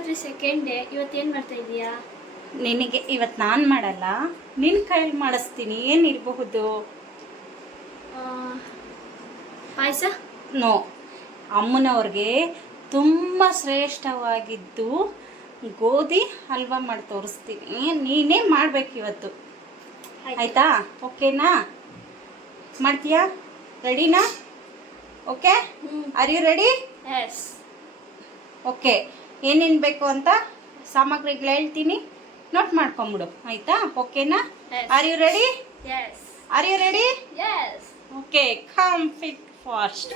Navratri second day ಇವತ್ತೇನು ಮಾಡ್ತಾ ಇದೀಯಾ ನಿನಗೆ ಇವತ್ತು ನಾನು ಮಾಡಲ್ಲ ನಿನ್ನ ಕೈಯಲ್ಲಿ ಮಾಡಿಸ್ತೀನಿ ಏನಿರಬಹುದು ಪಾಯಸ? ನೋ ಅಮ್ಮನವ್ರಿಗೆ ತುಂಬ ಶ್ರೇಷ್ಠವಾಗಿದ್ದು ಗೋಧಿ ಹಲ್ವಾ ಮಾಡಿ ತೋರಿಸ್ತೀನಿ ನೀನೇ ಮಾಡ್ಬೇಕು ಇವತ್ತು. ಆಯ್ತಾ. ಓಕೆನಾ? ಮಾಡ್ತೀಯಾ? ರೆಡಿನಾ? Okay? Are you ready yes okay. ಏನೇನು ಬೇಕು ಅಂತ ಸಾಮಗ್ರಿಗಳು ಹೇಳ್ತೀನಿ ನೋಟ್ ಮಾಡ್ಕೊಂಬಿಡು ಆಯ್ತಾ ಓಕೆನಾ Yes. Are you ready yes are you ready yes okay come fit fast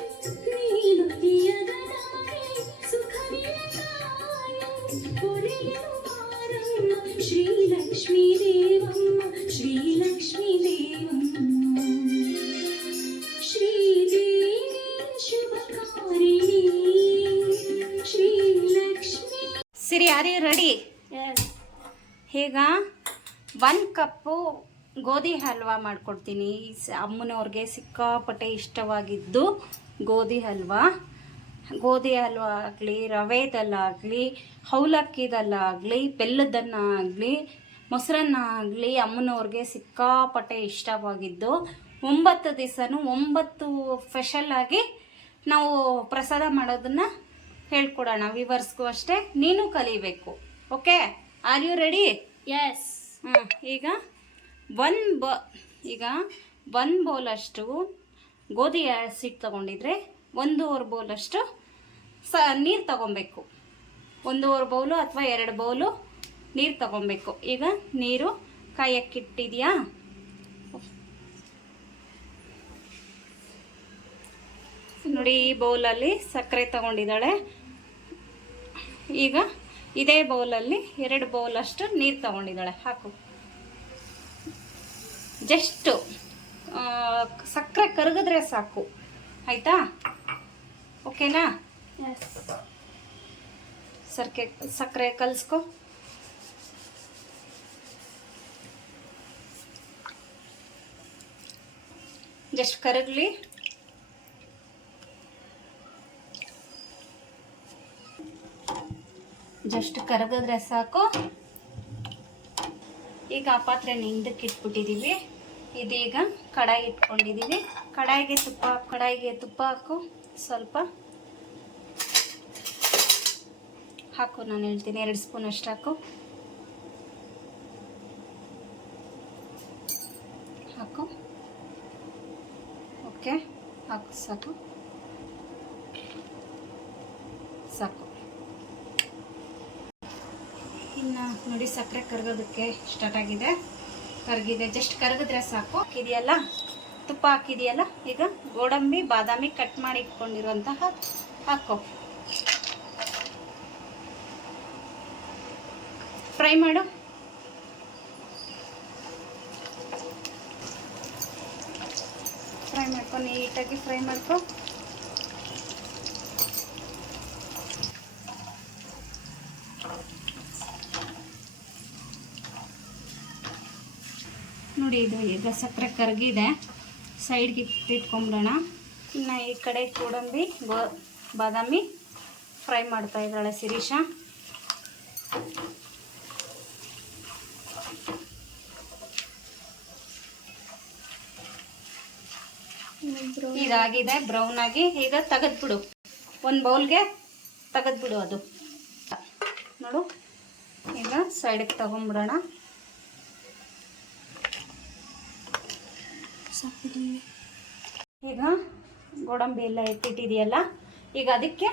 Srilakshmi Devamma you ready ಈಗ ಒಂದು ಕಪ್ಪು ಗೋಧಿ ಹಲ್ವಾ ಮಾಡ್ಕೊಡ್ತೀನಿ. ಅಮ್ಮನವ್ರಿಗೆ ಸಿಕ್ಕಾಪಟ್ಟೆ ಇಷ್ಟವಾಗಿದ್ದು ಗೋಧಿ ಹಲ್ವಾ. ಗೋಧಿ ಹಲ್ವಾ ಆಗಲಿ ರವೆದಲ್ಲಾಗಲಿ ಅವಲಕ್ಕಿದಲ್ಲಾಗಲಿ ಬೆಲ್ಲದನ್ನಾಗಲಿ ಮೊಸರನ್ನ ಆಗಲಿ ಅಮ್ಮನವ್ರಿಗೆ ಸಿಕ್ಕಾಪಟ್ಟೆ ಇಷ್ಟವಾಗಿದ್ದು ಒಂಬತ್ತು ದಿವಸನೂ ಒಂಬತ್ತು ಸ್ಪೆಷಲ್ಲಾಗಿ ನಾವು ಪ್ರಸಾದ ಮಾಡೋದನ್ನು ಹೇಳ್ಕೊಡೋಣ ವಿವರ್ಸ್ಗೂ ಅಷ್ಟೇ ನೀನು ಕಲಿಬೇಕು. Okay? Are you ready yes ಹಾಂ ಈಗ ಒನ್ ಬ ಈಗ ಒನ್ ಬೌಲಷ್ಟು ಗೋಧಿ ಹಸಿಟ್ಟು ತೊಗೊಂಡಿದ್ರೆ ಒಂದೂವರೆ ಬೌಲಷ್ಟು ಸ ನೀರು ತಗೊಬೇಕು. ಒಂದೂವರೆ ಬೌಲು ಅಥವಾ ಎರಡು ಬೌಲು ನೀರು ತಗೊಬೇಕು. ಈಗ ನೀರು ಕಾಯಕ್ಕಿಟ್ಟಿದೆಯಾ? ನೋಡಿ ಈ ಬೌಲಲ್ಲಿ ಸಕ್ಕರೆ ತಗೊಂಡಿದ್ದಾಳೆ. ಈಗ ಇದೇ ಬೌಲಲ್ಲಿ ಎರಡು ಬೌಲಷ್ಟು ನೀರು ತಗೊಂಡಿದ್ದಾಳೆ. ಹಾಕು. ಜಸ್ಟು ಸಕ್ಕರೆ ಕರಗಿದ್ರೆ ಸಾಕು. ಆಯಿತಾ? ಓಕೆನಾ? ಸರ್ಕೆ ಸಕ್ಕರೆ ಕಲಿಸ್ಕೊ. ಜಸ್ಟ್ ಕರಗಲಿ. ಜಸ್ಟ್ ಕರಗಿದ್ರೆ ಸಾಕು. ಈಗ ಆ ಪಾತ್ರೆನ ಹಿಂದಕ್ಕೆ ಇಟ್ಬಿಟ್ಟಿದ್ದೀವಿ ಇದೀಗ ಕಡಾಯಿ ಇಟ್ಕೊಂಡಿದ್ದೀವಿ ಕಡಾಯಿಗೆ ತುಪ್ಪ ಕಡಾಯಿಗೆ ತುಪ್ಪ ಹಾಕು. ಸ್ವಲ್ಪ ಹಾಕು, ನಾನು ಹೇಳ್ತೀನಿ. ಎರಡು ಸ್ಪೂನ್ ಅಷ್ಟು ಹಾಕು. ಹಾಕು. ಓಕೆ. ಹಾಕು, ಸಾಕು. ಇನ್ನು ನೋಡಿ ಸಕ್ಕರೆ ಕರಗೋದಕ್ಕೆ ಸ್ಟಾರ್ಟ್ ಆಗಿದೆ. ಕರಗಿದೆ. ಜಸ್ಟ್ ಕರಗಿದ್ರೆ ಸಾಕು. ಹಾಕಿದೆಯಲ್ಲ? ತುಪ್ಪ ಹಾಕಿದೆಯಲ್ಲ? ಈಗ ಗೋಡಂಬಿ, ಬಾದಾಮಿ ಕಟ್ ಮಾಡಿ ಇಟ್ಕೊಂಡಿರುವಂತಹ ಹಾಕೋ. ಫ್ರೈ ಮಾಡು. ಫ್ರೈ ಮಾಡ್ಕೊ. ನೀಟಾಗಿ ಫ್ರೈ ಮಾಡ್ಕೊ. ನೋಡಿ, ಇದು ಈಗ ಸಕ್ಕರೆ ಕರಗಿದೆ ಸೈಡ್ಗೆ ಇಟ್ಕೊಂಬಿಡೋಣ ಇನ್ನು ಈ ಕಡೆ ಗೋಡಂಬಿ ಬಾದಾಮಿ ಫ್ರೈ ಮಾಡ್ತಾ ಇದ್ದಾಳೆ ಶಿರೀಷ. ಇದಾಗಿದೆ ಬ್ರೌನ್ ಆಗಿ. ಈಗ ತೆಗೆದ್ಬಿಡು. ಒಂದು ಬೌಲ್ಗೆ ತೆಗೆದ್ಬಿಡು ಅದು. ನೋಡು. ಈಗ ಸೈಡಿಗೆ ತಗೊಂಬಿಡೋಣ. ಈಗ ಗೋಡಂಬಿ ಎಲ್ಲ ಎತ್ತಿಟ್ಟಿದೆಯಲ್ಲ, ಈಗ ಅದಕ್ಕೆ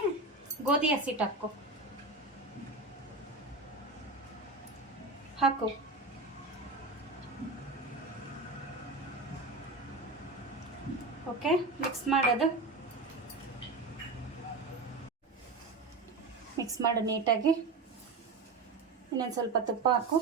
ಗೋಧಿ ಹಸಿಟ್ಟು ಹಾಕು. ಹಾಕು. ಓಕೆ ಮಿಕ್ಸ್ ಮಾಡೋದು. ಮಿಕ್ಸ್ ಮಾಡು ನೀಟಾಗಿ. ಇನ್ನೊಂದು ಸ್ವಲ್ಪ ತುಪ್ಪ ಹಾಕು.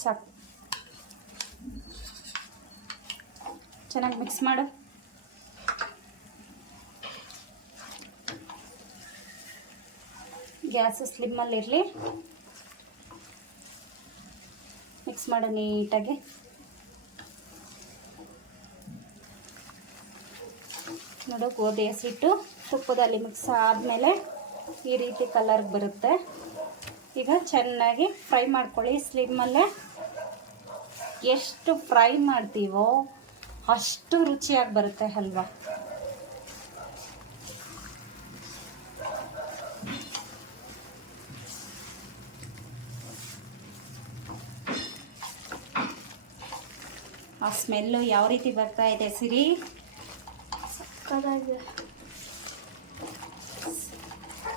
ಸಾಕು. ಚೆನ್ನಾಗಿ ಮಿಕ್ಸ್ ಮಾಡು. ಗ್ಯಾಸು ಸ್ಲಿಮ್ಮಲ್ಲಿರಲಿ ಮಿಕ್ಸ್ ಮಾಡೋ ನೀಟಾಗಿ. ನೋಡು ಗೋಧಿ ಹಸಿಟ್ಟು ತುಪ್ಪದಲ್ಲಿ ಮಿಕ್ಸ್ ಆದಮೇಲೆ ಈ ರೀತಿ ಕಲರ್ ಬರುತ್ತೆ. ಈಗ ಚೆನ್ನಾಗಿ ಫ್ರೈ ಮಾಡ್ಕೊಳ್ಳಿ ಸ್ಲಿಮ್ಮಲ್ಲೇ ಎಷ್ಟು ಫ್ರೈ ಮಾಡ್ತೀವೋ ಅಷ್ಟು ರುಚಿಯಾಗಿ ಬರುತ್ತೆ ಹಲ್ವಾ ಆ ಸ್ಮೆಲ್ಲು ಯಾವ ರೀತಿ ಬರ್ತಾ ಇದೆ ಸಿರಿ?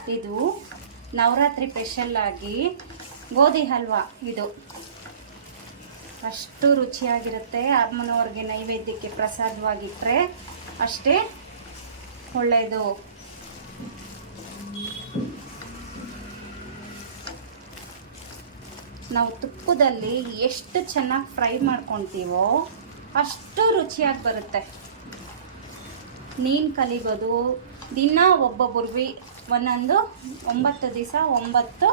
ಇದು ನವರಾತ್ರಿ ಸ್ಪೆಷಲ್ ಆಗಿ ಗೋಧಿ ಹಲ್ವಾ ಇದು. ಅಷ್ಟು ರುಚಿಯಾಗಿರುತ್ತೆ. ಅಮ್ಮನವ್ರಿಗೆ ನೈವೇದ್ಯಕ್ಕೆ ಪ್ರಸಾದವಾಗಿಟ್ಟರೆ ಅಷ್ಟೇ ಒಳ್ಳೆಯದು. ನಾವು ತುಪ್ಪದಲ್ಲಿ ಎಷ್ಟು ಚೆನ್ನಾಗಿ ಫ್ರೈ ಮಾಡ್ಕೊತೀವೋ ಅಷ್ಟು ರುಚಿಯಾಗಿ ಬರುತ್ತೆ. ನೀನು ಕಲಿಬೋದು, ದಿನ ಒಬ್ಬೊಬ್ಬರ್ವಿ ಒಂದೊಂದು ಒಂಬತ್ತು ದಿವಸ ಒಂಬತ್ತು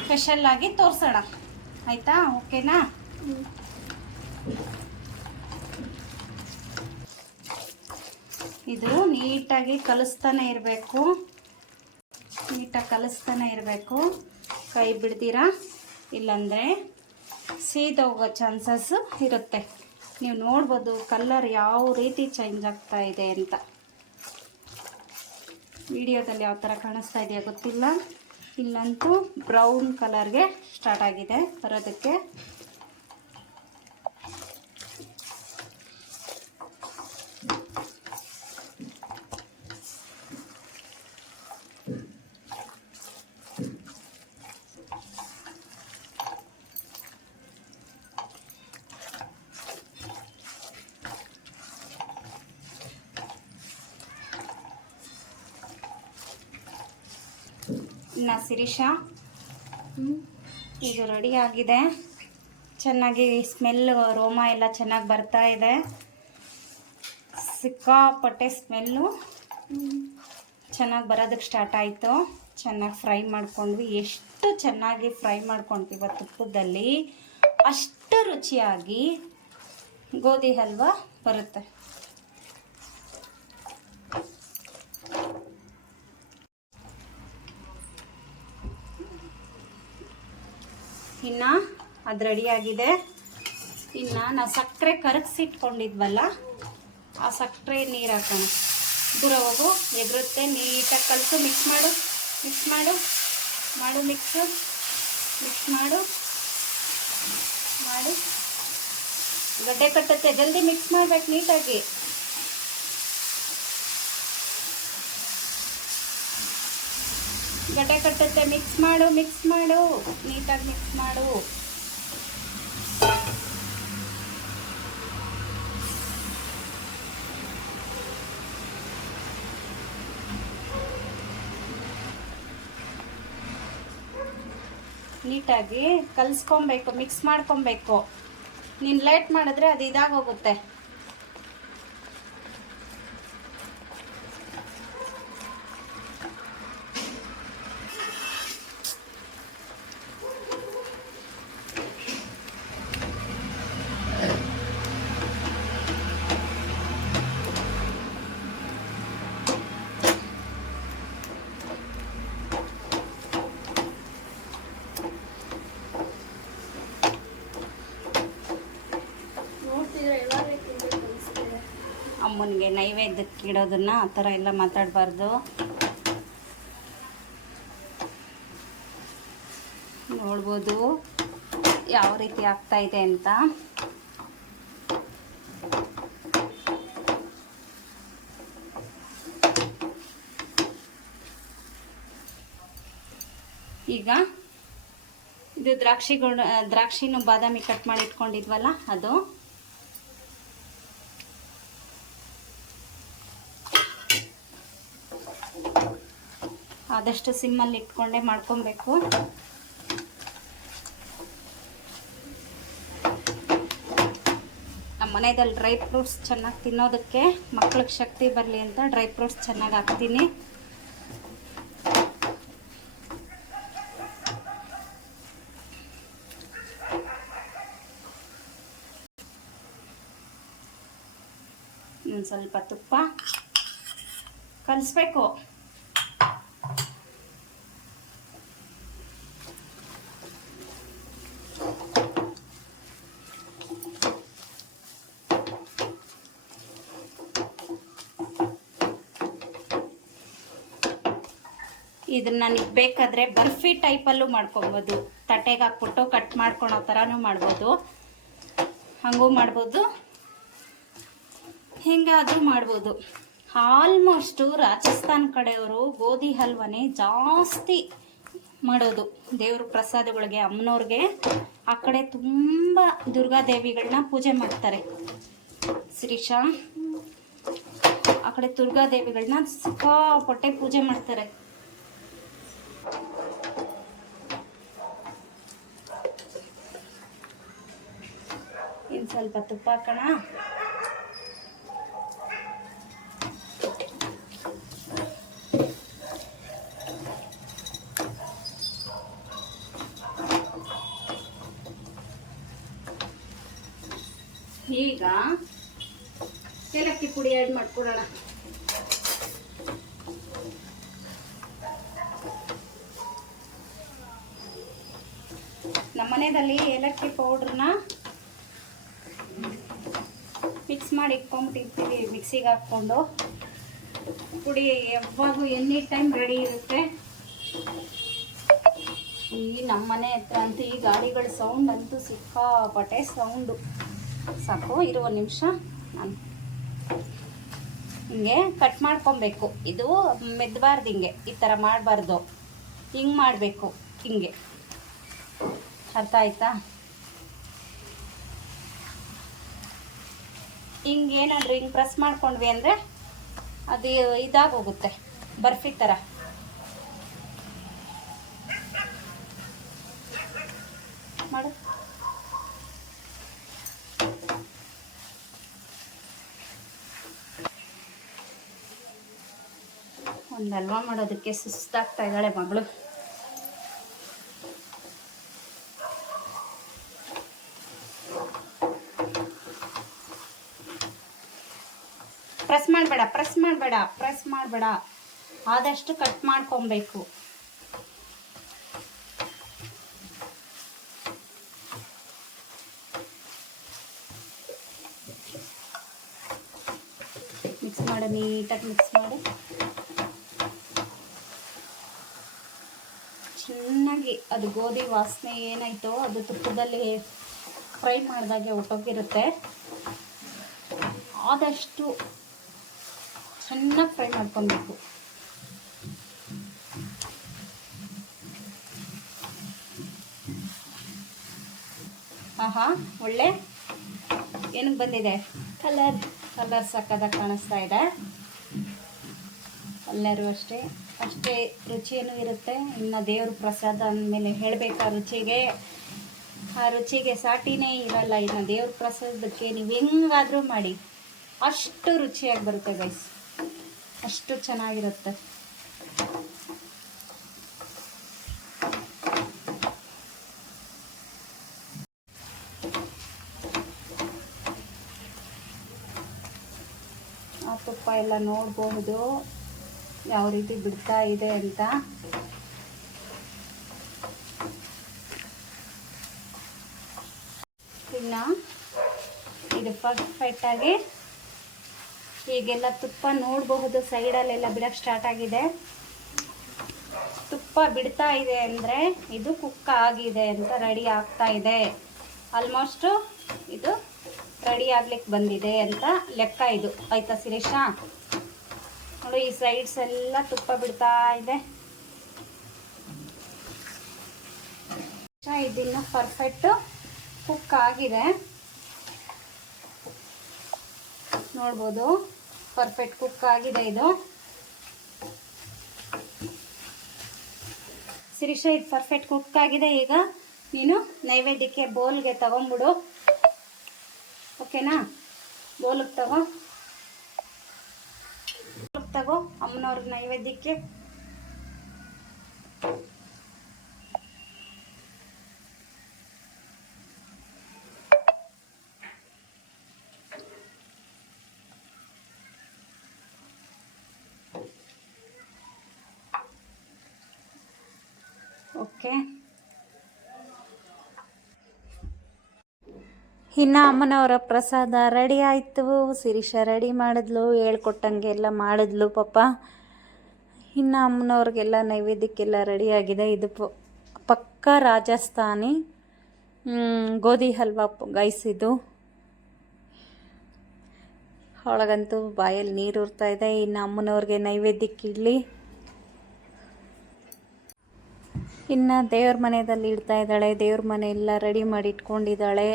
ಸ್ಪೆಷಲ್ಲಾಗಿ ತೋರಿಸೋಣ. ಆಯಿತಾ? ಓಕೆನಾ? ಇದು ನೀಟಾಗಿ ಕಲಿಸ್ತಾನೆ ಇರಬೇಕು. ನೀಟಾಗಿ ಕಲಿಸ್ತಾನೆ ಇರಬೇಕು. ಕೈ ಬಿಡ್ತೀರಾ? ಇಲ್ಲಾಂದರೆ ಸೀದೋಗೋ ಚಾನ್ಸಸ್ ಇರುತ್ತೆ. ನೀವು ನೋಡ್ಬೋದು ಕಲ್ಲರ್ ಯಾವ ರೀತಿ ಚೇಂಜ್ ಆಗ್ತಾ ಇದೆ ಅಂತ. ವಿಡಿಯೋದಲ್ಲಿ ಯಾವ ಥರ ಕಾಣಿಸ್ತಾ ಇದೆಯಾ ಗೊತ್ತಿಲ್ಲ. ಇಲ್ಲಂತೂ ಬ್ರೌನ್ ಕಲರ್ಗೆ ಸ್ಟಾರ್ಟ್ ಆಗಿದೆ. ಬರೋದಕ್ಕೆ ಇನ್ನು ಶಿರೀಷಾ. ಇದು ರೆಡಿ ಆಗಿದೆ. ಚೆನ್ನಾಗಿ ಸ್ಮೆಲ್ ರೋಮ ಎಲ್ಲ ಚೆನ್ನಾಗಿ ಬರ್ತಾ ಇದೆ. ಸಿಕ್ಕಾಪಟ್ಟೆ ಸ್ಮೆಲ್ಲು ಚೆನ್ನಾಗಿ ಬರೋದಕ್ಕೆ ಸ್ಟಾರ್ಟ್ ಆಯಿತು. ಚೆನ್ನಾಗಿ ಫ್ರೈ ಮಾಡಿಕೊಂಡ್ವಿ. ಎಷ್ಟು ಚೆನ್ನಾಗಿ ಫ್ರೈ ಮಾಡ್ಕೊತೀವ ತುಪ್ಪದಲ್ಲಿ. ಅಷ್ಟು ರುಚಿಯಾಗಿ ಗೋಧಿ ಹಲ್ವಾ ಬರುತ್ತೆ. ಇನ್ನು ಅದು ರೆಡಿಯಾಗಿದೆ. ಇನ್ನು ನಾವು ಸಕ್ಕರೆ ಕರಗಿಸಿಟ್ಕೊಂಡಿದ್ವಲ್ಲ, ಆ ಸಕ್ಕರೆ ನೀರು ಹಾಕೋಣ. ದೂರ ಹೋಗು, ಎಗರುತ್ತೆ, ನೀಟಾಗಿ ಕಲಸು. ಮಿಕ್ಸ್ ಮಾಡು ಮಿಕ್ಸ್ ಮಾಡು ಮಾಡು ಮಿಕ್ಸು ಮಿಕ್ಸ್ ಮಾಡು ಮಾಡು. ಗಡ್ಡೆ ಕಟ್ಟುತ್ತೆ. ಜಲ್ದಿ ಮಿಕ್ಸ್ ಮಾಡ್ಬೇಕು ನೀಟಾಗಿ. ಗಡ್ಡೆ ಕಟ್ಟುತ್ತೆ ಮಿಕ್ಸ್ ಮಾಡು ಮಿಕ್ಸ್ ಮಾಡು. ನೀಟಾಗಿ ಮಿಕ್ಸ್ ಮಾಡು. ನೀಟಾಗಿ ಕಲಿಸ್ಕೊಬೇಕು ಮಿಕ್ಸ್ ಮಾಡ್ಕೊಬೇಕು. ನೀನು ಲೇಟ್ ಮಾಡಿದ್ರೆ ಅದು ಇದಾಗೋಗುತ್ತೆ. ಅಮ್ಮನಿಗೆ ನೈವೇದ್ಯಕ್ಕೆ ಇಡೋದನ್ನ ಆ ಥರ ಎಲ್ಲ ಮಾತಾಡಬಾರ್ದು. ನೋಡ್ಬೋದು ಯಾವ ರೀತಿ ಆಗ್ತಾ ಇದೆ ಅಂತ. ಈಗ ಇದು ದ್ರಾಕ್ಷಿಗಳು, ದ್ರಾಕ್ಷಿನೂ ಬಾದಾಮಿ ಕಟ್ ಮಾಡಿ ಇಟ್ಕೊಂಡಿದ್ವಲ್ಲ ಅದು. ಆದಷ್ಟು ಸಿಮ್ಮಲ್ಲಿ ಇಟ್ಕೊಂಡೆ ಮಾಡ್ಕೊಬೇಕು. ನಮ್ಮ ಮನೆಯಲ್ಲಿ ಡ್ರೈ ಫ್ರೂಟ್ಸ್ ಚೆನ್ನಾಗಿ ತಿನ್ನೋದಕ್ಕೆ ಮಕ್ಳಿಗೆ ಶಕ್ತಿ ಬರಲಿ ಅಂತ ಡ್ರೈ ಫ್ರೂಟ್ಸ್ ಚೆನ್ನಾಗಿ ಹಾಕ್ತೀನಿ. ಸ್ವಲ್ಪ ತುಪ್ಪ ಕಲಿಸ್ಬೇಕು. ಇದನ್ನ ನನಗೆ ಬೇಕಾದರೆ ಬರ್ಫಿ ಟೈಪಲ್ಲೂ ಮಾಡ್ಕೊಬೋದು. ತಟ್ಟೆಗೆ ಹಾಕ್ಬಿಟ್ಟು ಕಟ್ ಮಾಡ್ಕೊಳೋ ಥರನೂ ಮಾಡ್ಬೋದು. ಹಾಗೂ ಮಾಡ್ಬೋದು. ಹಿಂಗಾದರೂ ಮಾಡ್ಬೋದು. ಆಲ್ಮೋಸ್ಟು ರಾಜಸ್ಥಾನ್ ಕಡೆಯವರು ಗೋಧಿ ಹಲ್ವನೇ ಜಾಸ್ತಿ ಮಾಡೋದು. ದೇವ್ರ ಪ್ರಸಾದಗಳಿಗೆ, ಅಮ್ಮನವ್ರಿಗೆ. ಆ ಕಡೆ ತುಂಬ ದುರ್ಗಾದೇವಿಗಳನ್ನ ಪೂಜೆ ಮಾಡ್ತಾರೆ. ಶ್ರೀಶಾ ಆ ಕಡೆ ದುರ್ಗಾದೇವಿಗಳನ್ನ ಸಿಕ್ಕಾಪಟ್ಟೆ ಪೂಜೆ ಮಾಡ್ತಾರೆ. ಸ್ವಲ್ಪ ತುಪ್ಪ ಹಾಕೋಣ. ಈಗ ಏಲಕ್ಕಿ ಪುಡಿ ಆ್ಯಡ್ ಮಾಡ್ಕೊಡೋಣ. ನಮ್ಮನೆಯಲ್ಲಿ ಏಲಕ್ಕಿ ಪೌಡ್ರನ್ನ ಮಿಕ್ಸ್ ಮಾಡಿ ಇಟ್ಕೊಂಡ್ಬಿಟ್ಟಿರ್ತೀವಿ ಮಿಕ್ಸಿಗೆ ಹಾಕ್ಕೊಂಡು. ಪುಡಿ ಯಾವಾಗೂ ಎನಿ ಟೈಮ್ ರೆಡಿ ಇರುತ್ತೆ. ಈ ನಮ್ಮ ಮನೆ ಹತ್ರ ಅಂತೂ ಈ ಗಾಡಿಗಳ ಸೌಂಡ್ ಅಂತೂ ಸಿಕ್ಕಾಪಟ್ಟೆ ಸೌಂಡು ಸಾಕು, ಇರುವ ನಿಮಿಷ ನಾನು ಹಿಂಗೆ ಕಟ್ ಮಾಡ್ಕೊಬೇಕು. ಇದು ಮೆದ್ದಬಾರ್ದು ಹಿಂಗೆ, ಈ ಥರ ಮಾಡಬಾರ್ದು. ಹಿಂಗೆ ಮಾಡಬೇಕು, ಹಿಂಗೆ. ಅರ್ಥ ಆಯ್ತಾ? ಹಿಂಗೆ ಏನಾದರೂ ಹಿಂಗೆ ಪ್ರೆಸ್ ಮಾಡ್ಕೊಂಡ್ವಿ ಅಂದರೆ ಅದು ಇದಾಗೋಗುತ್ತೆ. ಬರ್ಫಿ ಥರ ಮಾಡು. ಒಂದು ಹಲ್ವಾ ಮಾಡೋದಕ್ಕೆ ಸುಸ್ತಾಗ್ತಾ ಇದ್ದಾಳೆ ಮಗಳು ಪ್ರೆಸ್ ಮಾಡಬೇಡ ಪ್ರೆಸ್ ಮಾಡಬೇಡ ಪ್ರೆಸ್ ಮಾಡಬೇಡ. ಆದಷ್ಟು ಕಟ್ ಮಾಡ್ಕೊಬೇಕು. ಮಿಕ್ಸ್ ಮಾಡು, ನೀಟಾಗಿ ಮಿಕ್ಸ್ ಮಾಡಿ. ಚೆನ್ನಾಗಿ ಅದು ಗೋಧಿ ವಾಸನೆ ಏನಾಯ್ತೋ ಅದು ತುಪ್ಪದಲ್ಲಿ ಫ್ರೈ ಮಾಡಿದಾಗೆ ಹೊಟ್ಟೋಗಿರುತ್ತೆ ಆದಷ್ಟು ಚೆನ್ನಾಗಿ ಫ್ರೈ ಮಾಡ್ಕೊಬೇಕು. ಆಹಾ ಒಳ್ಳೆ ಏನಕ್ಕೆ ಬಂದಿದೆ? ಕಲರ್ ಕಲರ್ ಸಕ್ಕದಾಗ ಕಾಣಿಸ್ತಾ ಇದೆ. ಎಲ್ಲರೂ ಅಷ್ಟೇ ಅಷ್ಟೇ ರುಚಿಯೂ ಇರುತ್ತೆ. ಇನ್ನು ದೇವ್ರ ಪ್ರಸಾದ ಅಂದಮೇಲೆ ಹೇಳಬೇಕಾ ರುಚಿಗೆ. ಆ ರುಚಿಗೆ ಸಾಟಿನೇ ಇರಲ್ಲ ಇನ್ನು ದೇವ್ರ ಪ್ರಸಾದಕ್ಕೆ. ನೀವು ಹೆಂಗಾದರೂ ಮಾಡಿ. ಅಷ್ಟು ರುಚಿಯಾಗಿ ಬರುತ್ತೆ ಗೈಸ್ ಅಷ್ಟು ಚೆನ್ನಾಗಿರುತ್ತೆ. ಆ ತುಪ್ಪ ಎಲ್ಲ ನೋಡಬಹುದು. ಯಾವ ರೀತಿ ಬಿಡ್ತಾ ಇದೆ ಅಂತ. ಇನ್ನು ಇದು ಪರ್ಫೆಕ್ಟಾಗಿ ಈಗೆಲ್ಲ ತುಪ್ಪ ನೋಡಬಹುದು ಸೈಡಲ್ಲೆಲ್ಲ ಬಿಡೋಕ್ಕೆ ಸ್ಟಾರ್ಟ್ ಆಗಿದೆ. ತುಪ್ಪ ಬಿಡ್ತಾ ಇದೆ ಅಂದರೆ ಇದು ಕುಕ್ ಆಗಿದೆ ಅಂತ ರೆಡಿ ಆಗ್ತಾ ಇದೆ. ಆಲ್ಮೋಸ್ಟು ಇದು ರೆಡಿ ಆಗ್ಲಿಕ್ಕೆ ಬಂದಿದೆ ಅಂತ ಲೆಕ್ಕ ಇದು. ಆಯ್ತಾ ಸಿರೇಶ ನೋಡು ಈ ಸೈಡ್ಸ್ ಎಲ್ಲ ತುಪ್ಪ ಬಿಡ್ತಾ ಇದೆ. ಇದಿನ್ನು ಪರ್ಫೆಕ್ಟ್ ಕುಕ್ ಆಗಿದೆ. ನೋಡ್ಬೋದು. ಪರ್ಫೆಕ್ಟ್ ಕುಕ್ ಆಗಿದೆ ಇದು. ಶಿರೀಷ, ಇದು ಪರ್ಫೆಕ್ಟ್ ಕುಕ್ ಆಗಿದೆ ಈಗ. ನೀನು ನೈವೇದ್ಯಕ್ಕೆ ಬೋಲ್ಗೆ ತಗೊಂಬಿಡು ಓಕೆನಾ? ಬೋಲ್ಗೆ ತಗೋ. ತಗೋ ಅಮ್ಮನವ್ರಿಗೆ ನೈವೇದ್ಯಕ್ಕೆ. ಓಕೆ. ಇನ್ನು ಅಮ್ಮನವರ ಪ್ರಸಾದ ರೆಡಿ ಆಯಿತು. ಶಿರೀಷ ರೆಡಿ ಮಾಡಿದ್ಲು, ಹೇಳ್ಕೊಟ್ಟಂಗೆ ಎಲ್ಲ ಮಾಡಿದ್ಲು ಪಾಪ. ಇನ್ನು ಅಮ್ಮನವ್ರಿಗೆಲ್ಲ ನೈವೇದ್ಯಕ್ಕೆಲ್ಲ ರೆಡಿ ಆಗಿದೆ. ಇದು ಪಕ್ಕ ರಾಜಸ್ಥಾನಿ ಗೋಧಿ ಹಲ್ವಾ ಗಾಯಿಸಿದ್ದು ಅವಳಗಂತೂ ಬಾಯಲ್ಲಿ ನೀರು ಇದೆ. ಇನ್ನು ಅಮ್ಮನವ್ರಿಗೆ ನೈವೇದ್ಯಕ್ಕೆ ಇನ್ನು ದೇವ್ರ ಮನೆಯಲ್ಲಿ ಇಡ್ತಾ ಇದ್ದಾಳೆ. ದೇವ್ರ ಮನೆ ಎಲ್ಲ ರೆಡಿ ಮಾಡಿ ಇಟ್ಕೊಂಡಿದ್ದಾಳೆ.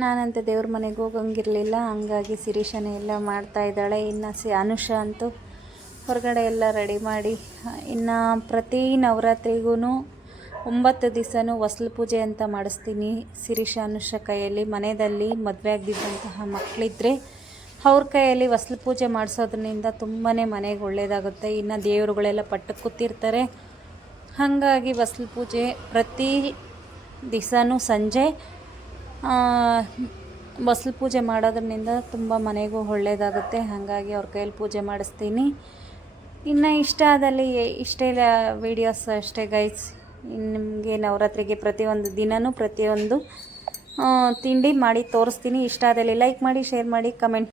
ನಾನಂತೂ ದೇವ್ರ ಮನೆಗೆ ಹೋಗಂಗಿರಲಿಲ್ಲ. ಹಂಗಾಗಿ ಶಿರೀಷನೇ ಎಲ್ಲ ಮಾಡ್ತಾ ಇದ್ದಾಳೆ. ಇನ್ನು ಸಿ ಅನುಷ ಅಂತೂ ಹೊರಗಡೆ ಎಲ್ಲ ರೆಡಿ ಮಾಡಿ, ಇನ್ನು ಪ್ರತಿ ನವರಾತ್ರಿಗೂ ಒಂಬತ್ತು ದಿವಸನೂ ಹೊಸ್ಲು ಪೂಜೆ ಅಂತ ಮಾಡಿಸ್ತೀನಿ. ಸಿರೀಶ ಅನುಷ ಕೈಯಲ್ಲಿ ಮನೆಯಲ್ಲಿ ಮದುವೆ ಆಗದಿದ್ದಂತಹ ಮಕ್ಕಳಿದ್ರೆ ಅವ್ರ ಕೈಯಲ್ಲಿ ಹೊಸ್ಲು ಪೂಜೆ ಮಾಡಿಸೋದ್ರಿಂದ ತುಂಬಾ ಮನೆಗೆ ಒಳ್ಳೆಯದಾಗುತ್ತೆ ಇನ್ನು ದೇವರುಗಳೆಲ್ಲ ಪಟ್ಟಕ್ಕೆ ಕೂತಿರ್ತಾರೆ. ಹಾಗಾಗಿ ಬಸ್ಲು ಪೂಜೆ ಪ್ರತಿ ದಿವಸನೂ ಸಂಜೆ ಹೊಸ್ಲು ಪೂಜೆ ಮಾಡೋದ್ರಿಂದ ತುಂಬ ಮನೆಗೂ ಒಳ್ಳೆಯದಾಗುತ್ತೆ ಹಾಗಾಗಿ ಅವ್ರ ಕೈಯಲ್ಲಿ ಪೂಜೆ ಮಾಡಿಸ್ತೀನಿ. ಇನ್ನು ಇಷ್ಟ ಆದಲ್ಲಿ ಇಷ್ಟೇ ವೀಡಿಯೋಸ್ ಅಷ್ಟೇ ಗೈಸ್ ನಿಮಗೆ ನವರಾತ್ರಿಗೆ ಪ್ರತಿಯೊಂದು ದಿನವೂ ಪ್ರತಿಯೊಂದು ತಿಂಡಿ ಮಾಡಿ ತೋರಿಸ್ತೀನಿ. ಇಷ್ಟ ಆದಲ್ಲಿ ಲೈಕ್ ಮಾಡಿ ಶೇರ್ ಮಾಡಿ ಕಮೆಂಟ್